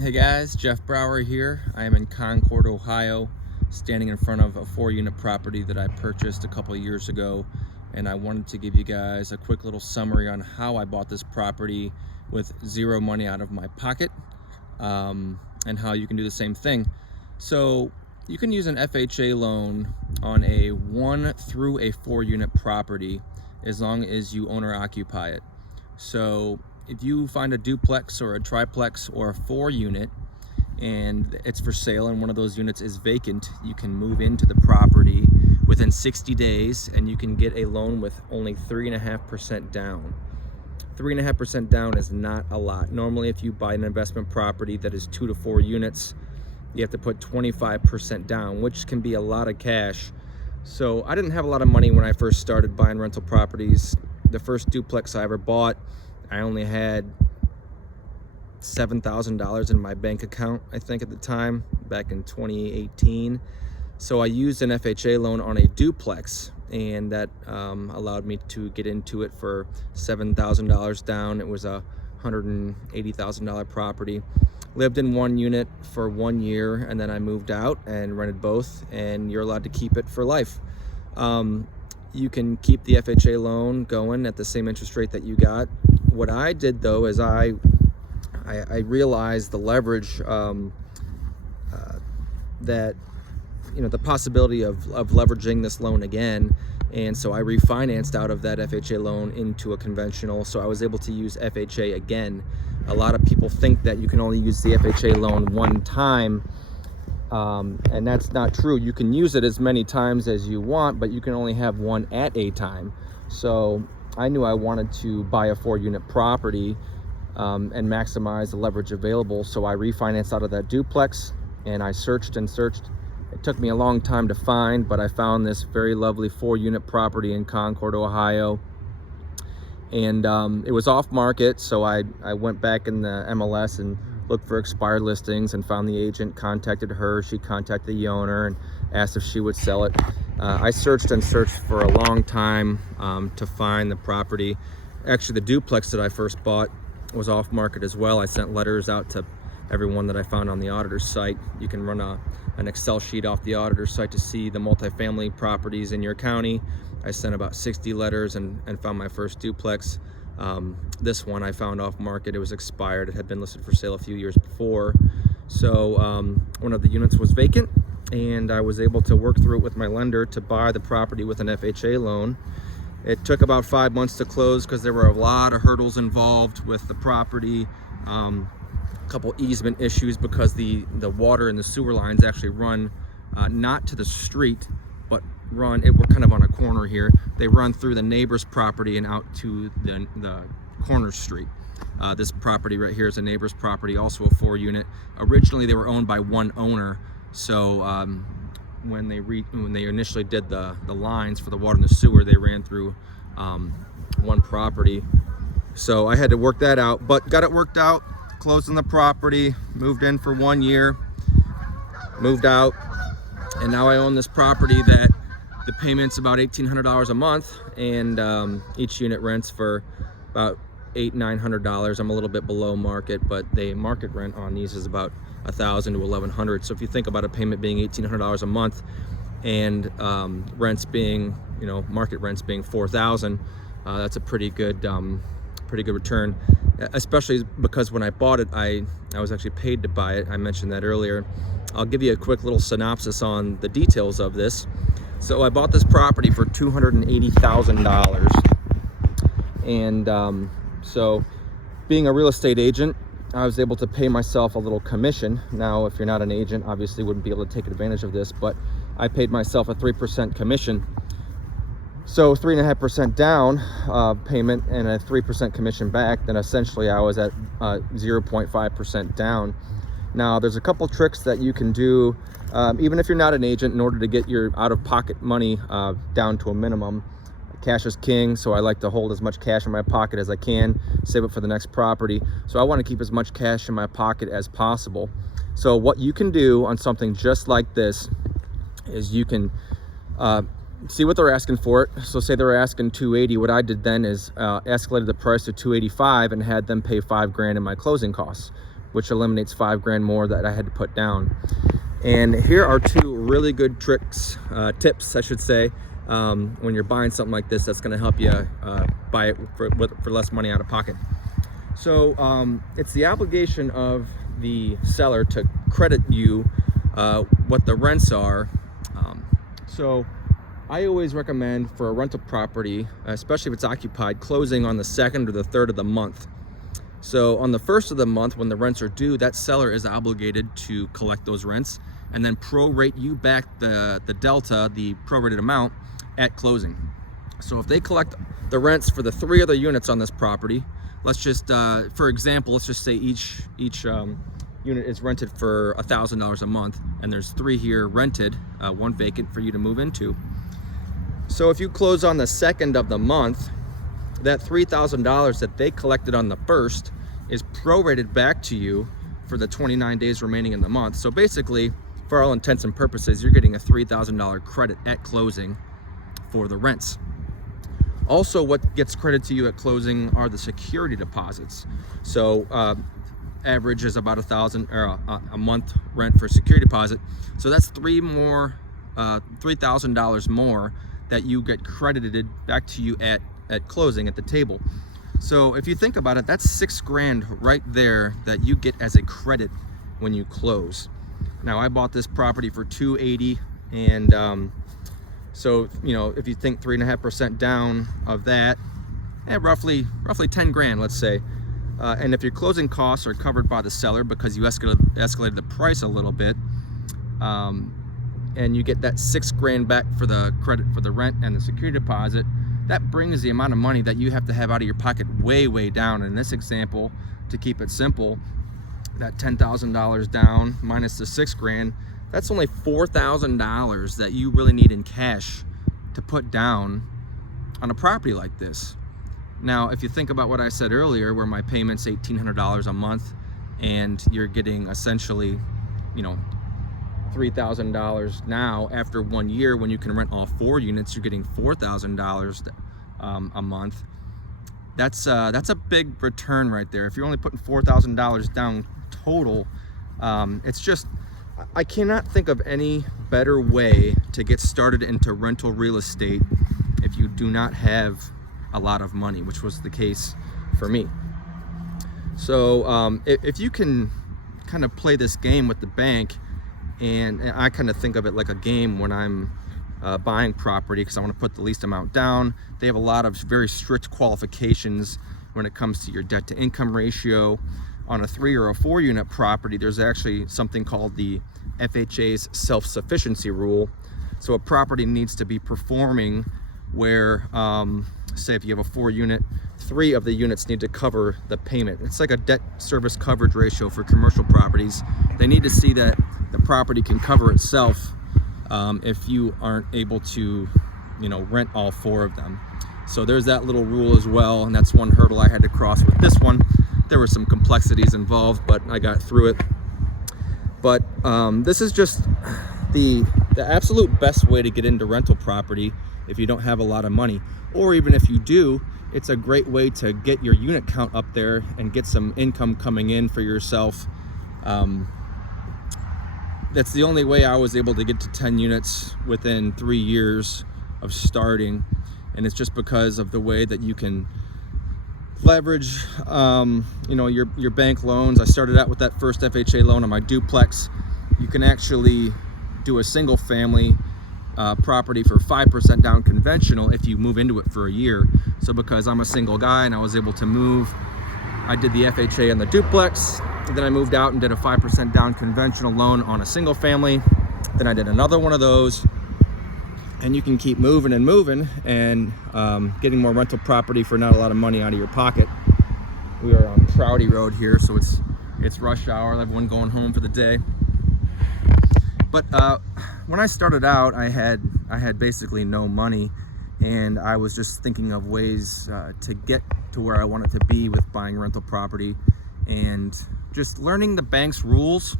Hey guys, Jeff Brower here. I am in Concord, Ohio, standing in front of a 4-unit property that I purchased a couple of years ago, and I wanted to give you guys a quick little summary on how I bought this property with zero money out of my pocket, and how you can do the same thing. So you can use an FHA loan on a 1 through a 4-unit property as long as you own or occupy it. So if you find a duplex or a triplex or a 4-unit and it's for sale and one of those units is vacant, you can move into the property within 60 days and you can get a loan with only 3.5% down. 3.5% down is not a lot. Normally, if you buy an investment property that is 2 to 4 units, you have to put 25% down, which can be a lot of cash. So I didn't have a lot of money when I first started buying rental properties. The first duplex I ever bought, I only had $7,000 in my bank account, I think at the time, back in 2018. So I used an FHA loan on a duplex, and that allowed me to get into it for $7,000 down. It was a $180,000 property. Lived in 1 unit for 1 year, and then I moved out and rented both, and you're allowed to keep it for life. You can keep the FHA loan going at the same interest rate that you got. What I did though is I realized the leverage, that the possibility of leveraging this loan again, and so I refinanced out of that FHA loan into a conventional, so I was able to use FHA again. A lot of people think that you can only use the FHA loan one time, and that's not true. You can use it as many times as you want, but you can only have one at a time. So I knew I wanted to buy a 4-unit property and maximize the leverage available, so I refinanced out of that duplex, and I searched and searched. It took me a long time to find, but I found this very lovely 4-unit property in Concord, Ohio. And it was off market, so I went back in the MLS and looked for expired listings and found the agent, contacted her. She contacted the owner and asked if she would sell it. I searched and searched for a long time to find the property. Actually, the duplex that I first bought was off market as well. I sent letters out to everyone that I found on the auditor's site. You can run an Excel sheet off the auditor's site to see the multifamily properties in your county. I sent about 60 letters and found my first duplex. This one I found off market. It was expired. It had been listed for sale a few years before. So one of the units was vacant, and I was able to work through it with my lender to buy the property with an FHA loan. It took about 5 months to close because there were a lot of hurdles involved with the property. A couple easement issues because the water and the sewer lines actually run not to the street, but we're kind of on a corner here. They run through the neighbor's property and out to the corner street. This property right here is a neighbor's property, also a 4-unit. Originally they were owned by one owner, so when they initially did the lines for the water and the sewer, they ran through one property. So I had to work that out, but got it worked out. Closed on the property, moved in for 1 year, moved out, and now I own this property that the payment's about $1,800 a month, and each unit rents for about $800-900. I'm a little bit below market, but the market rent on these is about $1,000 to $1,100. So if you think about a payment being $1,800 a month and rents being, market rents being $4,000, that's a pretty good return, especially because when I bought it, I was actually paid to buy it. I mentioned that earlier. I'll give you a quick little synopsis on the details of this. So I bought this property for $280,000, and so being a real estate agent, I was able to pay myself a little commission. Now, if you're not an agent, obviously wouldn't be able to take advantage of this, but I paid myself a 3% commission. So 3.5% down payment and a 3% commission back, then essentially I was at 0.5% down. Now there's a couple tricks that you can do, even if you're not an agent, in order to get your out-of-pocket money down to a minimum. Cash is king, so I like to hold as much cash in my pocket as I can, save it for the next property. So I want to keep as much cash in my pocket as possible. So what you can do on something just like this is you can see what they're asking for it. So say they're asking $280. What I did then is escalated the price to $285 and had them pay $5,000 in my closing costs. which eliminates $5,000 more that I had to put down. And here are two really good tips, I should say, when you're buying something like this that's going to help you buy it for less money out of pocket. So it's the obligation of the seller to credit you what the rents are. So I always recommend for a rental property, especially if it's occupied, closing on the 2nd or the 3rd of the month. So on the 1st of the month, when the rents are due, that seller is obligated to collect those rents and then prorate you back the delta, the prorated amount, at closing. So if they collect the rents for the 3 other units on this property, let's just, for example, let's just say each unit is rented for $1,000 a month, and there's 3 here rented, 1 vacant for you to move into. So if you close on the 2nd of the month, that $3,000 that they collected on the 1st is prorated back to you for the 29 days remaining in the month. So basically, for all intents and purposes, you're getting a $3,000 credit at closing for the rents. Also, what gets credited to you at closing are the security deposits. So average is about $1,000 or a month rent for security deposit. So that's $3,000 more that you get credited back to you at closing at the table. So if you think about it, that's $6,000 right there that you get as a credit when you close. Now I bought this property for $280, and so if you think 3.5% down of that, roughly $10,000, let's say. And if your closing costs are covered by the seller because you escalated the price a little bit, and you get that $6,000 back for the credit for the rent and the security deposit, that brings the amount of money that you have to have out of your pocket way down. In this example, to keep it simple, that $10,000 down minus the $6,000, that's only $4,000 that you really need in cash to put down on a property like this. Now, if you think about what I said earlier, where my payment's $1,800 a month, and you're getting essentially, $3,000 now after 1 year, when you can rent all 4 units, you're getting $4,000 a month. That's a big return right there. If you're only putting $4,000 down total, it's just, I cannot think of any better way to get started into rental real estate if you do not have a lot of money, which was the case for me. So if you can kind of play this game with the bank, and I kind of think of it like a game when I'm buying property, because I want to put the least amount down. They have a lot of very strict qualifications when it comes to your debt to income ratio. On a 3 or a 4 unit property, there's actually something called the FHA's self-sufficiency rule. So a property needs to be performing where, say if you have a 4 unit, 3 of the units need to cover the payment. It's like a debt service coverage ratio for commercial properties. They need to see that the property can cover itself if you aren't able to, rent all 4 of them. So there's that little rule as well, and that's one hurdle I had to cross with this one. There were some complexities involved, but I got through it. But this is just the absolute best way to get into rental property if you don't have a lot of money, or even if you do. It's a great way to get your unit count up there and get some income coming in for yourself. That's the only way I was able to get to 10 units within 3 years of starting, and it's just because of the way that you can leverage your bank loans. I started out with that first FHA loan on my duplex. You can actually do a single family property for 5% down conventional if you move into it for a year. So because I'm a single guy and I was able to move, I did the FHA and the duplex. Then I moved out and did a 5% down conventional loan on a single family. Then I did another one of those. And you can keep moving and moving and getting more rental property for not a lot of money out of your pocket. We are on Prouty Road here, so it's rush hour, everyone going home for the day. But when I started out, I had basically no money, and I was just thinking of ways to get to where I wanted to be with buying rental property, and just learning the bank's rules,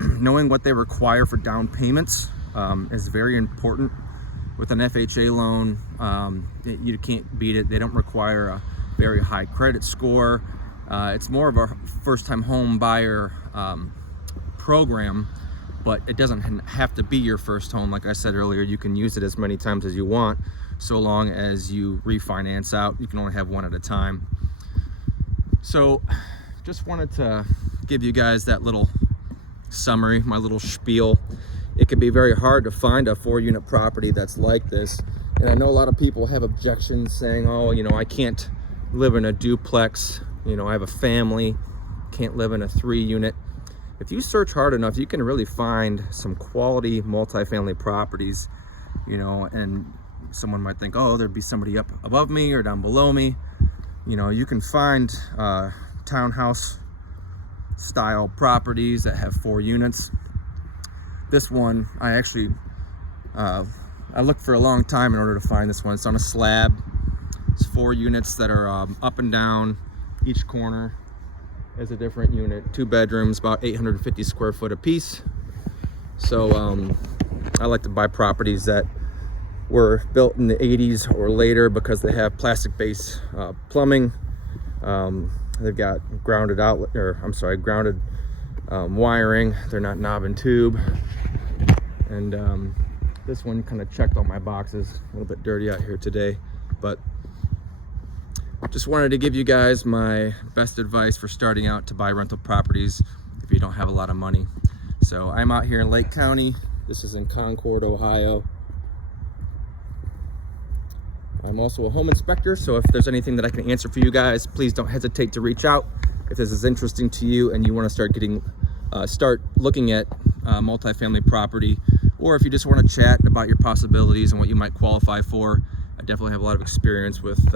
knowing what they require for down payments is very important. With an FHA loan, you can't beat it. They don't require a very high credit score. It's more of a first-time home buyer program, but it doesn't have to be your first home. Like I said earlier, you can use it as many times as you want, so long as you refinance out. You can only have one at a time. So just wanted to give you guys that little summary, my little spiel. It can be very hard to find a 4-unit property that's like this. And I know a lot of people have objections saying, oh, you know, I can't live in a duplex. You know, I have a family, can't live in a 3-unit. If you search hard enough, you can really find some quality multifamily properties, you know, and someone might think, oh, there'd be somebody up above me or down below me. You know, you can find townhouse style properties that have 4 units. This one, I actually, I looked for a long time in order to find this one. It's on a slab. It's 4 units that are up and down. Each corner is a different unit. 2 bedrooms, about 850 square foot a piece. So I like to buy properties that were built in the 80s or later because they have plastic base plumbing. They've got grounded wiring. They're not knob and tube. And this one kind of checked all my boxes. A little bit dirty out here today, but just wanted to give you guys my best advice for starting out to buy rental properties if you don't have a lot of money. So I'm out here in Lake County. This is in Concord, Ohio. I'm also a home inspector, so if there's anything that I can answer for you guys, please don't hesitate to reach out. If this is interesting to you and you want to start looking at multifamily property, or if you just want to chat about your possibilities and what you might qualify for, I definitely have a lot of experience with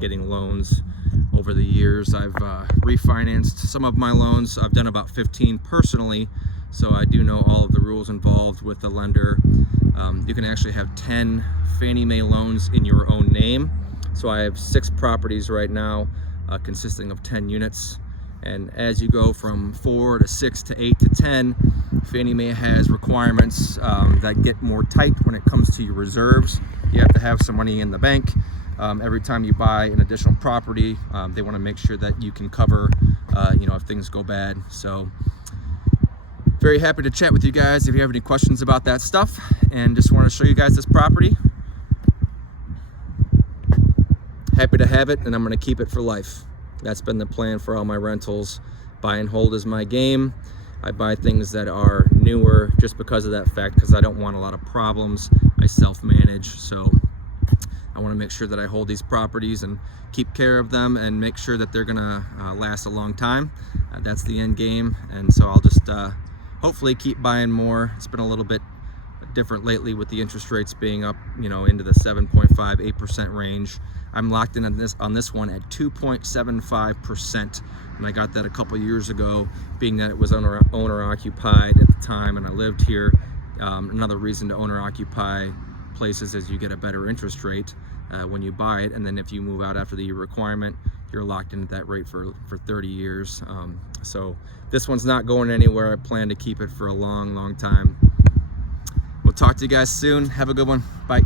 getting loans over the years. I've refinanced some of my loans. I've done about 15 personally, so I do know all of the rules involved with the lender. You can actually have 10 Fannie Mae loans in your own name. So I have 6 properties right now consisting of 10 units. And as you go from 4 to 6 to 8 to 10, Fannie Mae has requirements that get more tight when it comes to your reserves. You have to have some money in the bank. Every time you buy an additional property, they want to make sure that you can cover, if things go bad. So very happy to chat with you guys if you have any questions about that stuff, and just want to show you guys this property. Happy to have it, and I'm going to keep it for life. That's been the plan for all my rentals. Buy and hold is my game. I buy things that are newer just because of that fact, because I don't want a lot of problems. I self-manage, so I want to make sure that I hold these properties and keep care of them and make sure that they're gonna last a long time. That's the end game, and so I'll just hopefully keep buying more. It's been a little bit different lately with the interest rates being up, into the 7.5–8% range. I'm locked in on this one at 2.75%, and I got that a couple years ago, being that it was owner occupied at the time, and I lived here. Another reason to owner occupy places is you get a better interest rate when you buy it, and then if you move out after the requirement, you're locked in at that rate for 30 years. So this one's not going anywhere. I plan to keep it for a long time. We'll talk to you guys soon. Have a good one. Bye.